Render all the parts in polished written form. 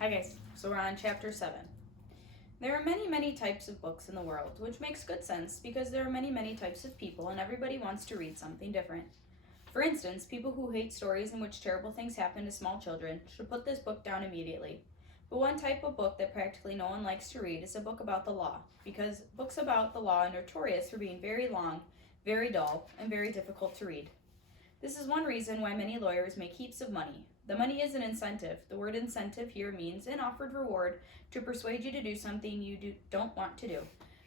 Hi guys, so we're on chapter 7. There are many, many types of books in the world, which makes good sense because there are many, many types of people and everybody wants to read something different. For instance, people who hate stories in which terrible things happen to small children should put this book down immediately. But one type of book that practically no one likes to read is a book about the law, because books about the law are notorious for being very long, very dull, and very difficult to read. This is one reason why many lawyers make heaps of money. The money is an incentive. The word incentive here means an offered reward to persuade you to do something you don't want to do,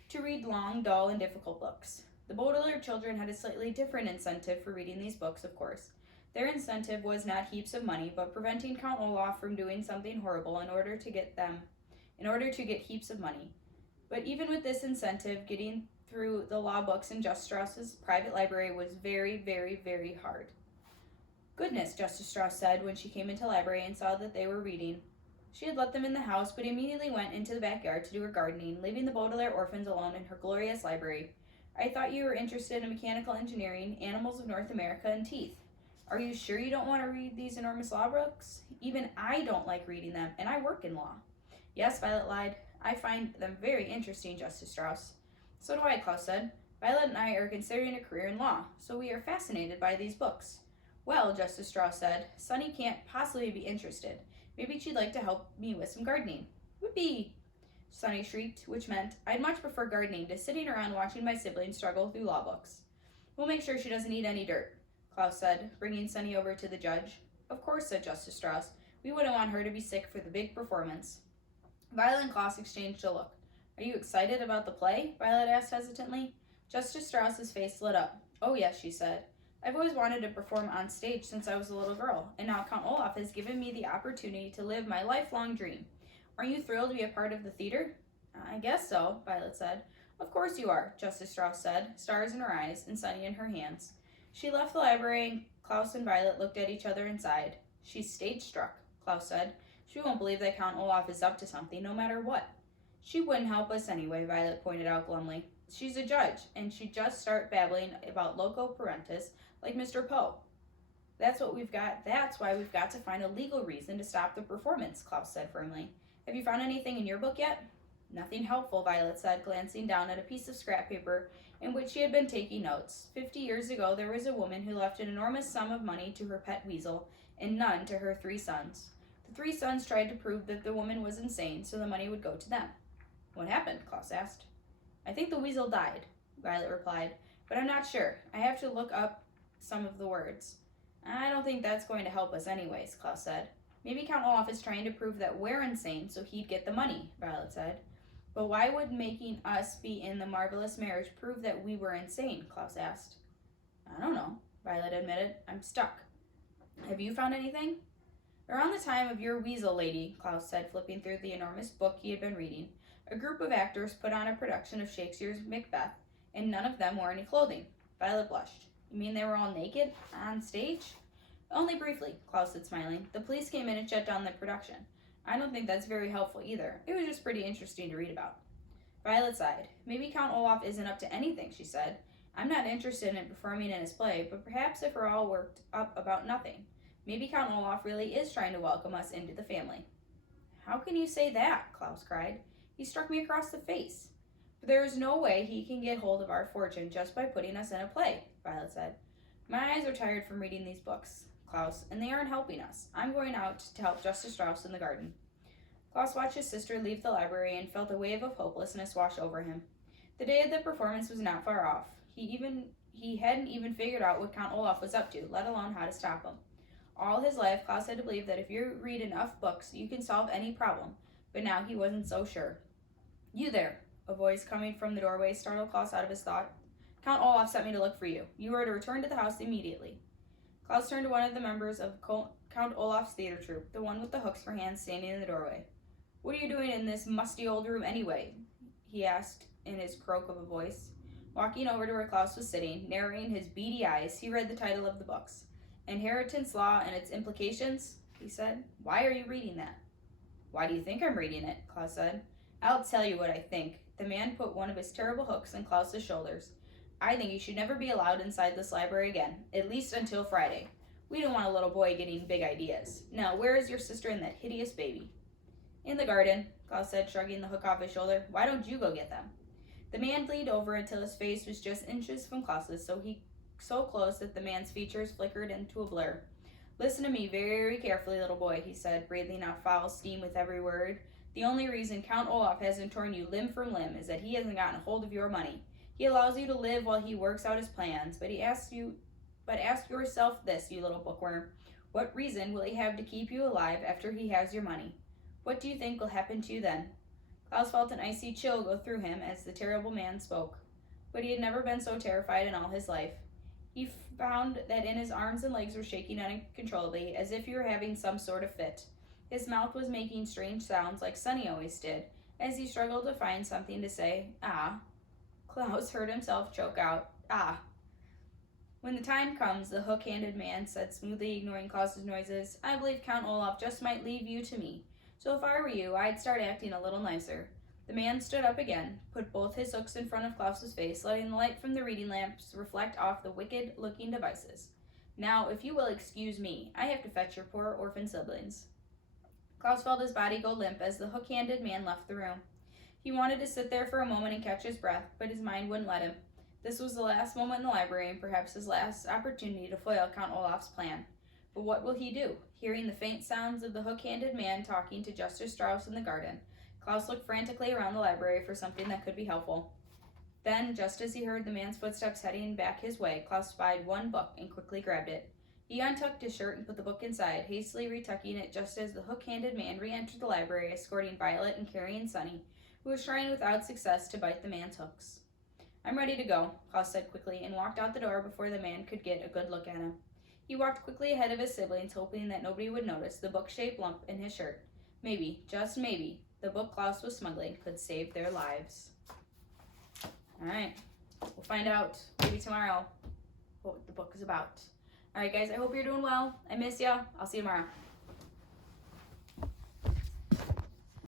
to read long, dull, and difficult books. The Baudelaire children had a slightly different incentive for reading these books, of course. Their incentive was not heaps of money, but preventing Count Olaf from doing something horrible in order to get heaps of money. But even with this incentive, getting through the law books in Justice Strauss's private library was very, very, very hard. Goodness, Justice Strauss said when she came into the library and saw that they were reading. She had let them in the house, but immediately went into the backyard to do her gardening, leaving the Baudelaire orphans alone in her glorious library. I thought you were interested in mechanical engineering, animals of North America, and teeth. Are you sure you don't want to read these enormous law books? Even I don't like reading them, and I work in law. Yes, Violet lied. I find them very interesting, Justice Strauss. So do I, Klaus said. Violet and I are considering a career in law, so we are fascinated by these books. Well, Justice Strauss said, Sunny can't possibly be interested. Maybe she'd like to help me with some gardening. Whoopee! Sunny shrieked, which meant, I'd much prefer gardening to sitting around watching my siblings struggle through law books. We'll make sure she doesn't eat any dirt, Klaus said, bringing Sunny over to the judge. Of course, said Justice Strauss. We wouldn't want her to be sick for the big performance. Violet and Klaus exchanged a look. Are you excited about the play? Violet asked hesitantly. Justice Strauss's face lit up. Oh yes, she said. I've always wanted to perform on stage since I was a little girl, and now Count Olaf has given me the opportunity to live my lifelong dream. Aren't you thrilled to be a part of the theater? I guess so, Violet said. Of course you are, Justice Strauss said, stars in her eyes and Sunny in her hands. She left the library and Klaus and Violet looked at each other and sighed. She's stage struck, Klaus said. She won't believe that Count Olaf is up to something no matter what. She wouldn't help us anyway, Violet pointed out glumly. She's a judge, and she'd just start babbling about loco parentis like Mr. Poe. That's why we've got to find a legal reason to stop the performance, Klaus said firmly. Have you found anything in your book yet? Nothing helpful, Violet said, glancing down at a piece of scrap paper in which she had been taking notes. 50 years ago, there was a woman who left an enormous sum of money to her pet weasel and none to her 3 sons. The 3 sons tried to prove that the woman was insane, so the money would go to them. What happened? Klaus asked. I think the weasel died, Violet replied, but I'm not sure. I have to look up some of the words. I don't think that's going to help us anyways, Klaus said. Maybe Count Olaf is trying to prove that we're insane so he'd get the money, Violet said. But why would making us be in the marvelous marriage prove that we were insane, Klaus asked. I don't know, Violet admitted. I'm stuck. Have you found anything? Around the time of your weasel lady, Klaus said, flipping through the enormous book he had been reading, a group of actors put on a production of Shakespeare's Macbeth, and none of them wore any clothing. Violet blushed. You mean they were all naked? On stage? Only briefly, Klaus said, smiling. The police came in and shut down the production. I don't think that's very helpful either. It was just pretty interesting to read about. Violet sighed. Maybe Count Olaf isn't up to anything, she said. I'm not interested in performing in his play, but perhaps if we're all worked up about nothing. Maybe Count Olaf really is trying to welcome us into the family. How can you say that? Klaus cried. He struck me across the face. But there is no way he can get hold of our fortune just by putting us in a play, Violet said. My eyes are tired from reading these books, Klaus, and they aren't helping us. I'm going out to help Justice Strauss in the garden. Klaus watched his sister leave the library and felt a wave of hopelessness wash over him. The day of the performance was not far off. He hadn't even figured out what Count Olaf was up to, let alone how to stop him. All his life, Klaus had to believe that if you read enough books, you can solve any problem, but now he wasn't so sure. You there, a voice coming from the doorway startled Klaus out of his thought. Count Olaf sent me to look for you. You are to return to the house immediately. Klaus turned to one of the members of Count Olaf's theater troupe, the one with the hooks for hands standing in the doorway. What are you doing in this musty old room anyway? He asked in his croak of a voice. Walking over to where Klaus was sitting, narrowing his beady eyes, he read the title of the books. Inheritance Law and Its Implications, he said. Why are you reading that? Why do you think I'm reading it? Klaus said. I'll tell you what I think. The man put one of his terrible hooks in Klaus's shoulders. I think you should never be allowed inside this library again, at least until Friday. We don't want a little boy getting big ideas. Now, where is your sister and that hideous baby? In the garden, Klaus said, shrugging the hook off his shoulder. Why don't you go get them? The man leaned over until his face was just inches from Klaus's, so close that the man's features flickered into a blur. Listen to me very carefully, little boy, he said, breathing out foul steam with every word. The only reason Count Olaf hasn't torn you limb from limb is that he hasn't gotten a hold of your money. He allows you to live while he works out his plans, but ask yourself this, you little bookworm. What reason will he have to keep you alive after he has your money? What do you think will happen to you then? Klaus felt an icy chill go through him as the terrible man spoke. But he had never been so terrified in all his life. He found that his arms and legs were shaking uncontrollably, as if he were having some sort of fit. His mouth was making strange sounds like Sonny always did, as he struggled to find something to say. Ah. Klaus heard himself choke out. Ah. When the time comes, the hook-handed man said smoothly, ignoring Klaus's noises, I believe Count Olaf just might leave you to me. So if I were you, I'd start acting a little nicer. The man stood up again, put both his hooks in front of Klaus's face, letting the light from the reading lamps reflect off the wicked-looking devices. Now, if you will excuse me, I have to fetch your poor orphan siblings. Klaus felt his body go limp as the hook-handed man left the room. He wanted to sit there for a moment and catch his breath, but his mind wouldn't let him. This was the last moment in the library and perhaps his last opportunity to foil Count Olaf's plan. But what will he do? Hearing the faint sounds of the hook-handed man talking to Justice Strauss in the garden, Klaus looked frantically around the library for something that could be helpful. Then, just as he heard the man's footsteps heading back his way, Klaus spied one book and quickly grabbed it. He untucked his shirt and put the book inside, hastily retucking it just as the hook-handed man re-entered the library, escorting Violet and carrying Sonny, who was trying without success to bite the man's hooks. I'm ready to go, Klaus said quickly, and walked out the door before the man could get a good look at him. He walked quickly ahead of his siblings, hoping that nobody would notice the book-shaped lump in his shirt. Maybe, just maybe, the book Klaus was smuggling could save their lives. Alright, we'll find out maybe tomorrow what the book is about. Alright guys, I hope you're doing well. I miss ya. I'll see you tomorrow.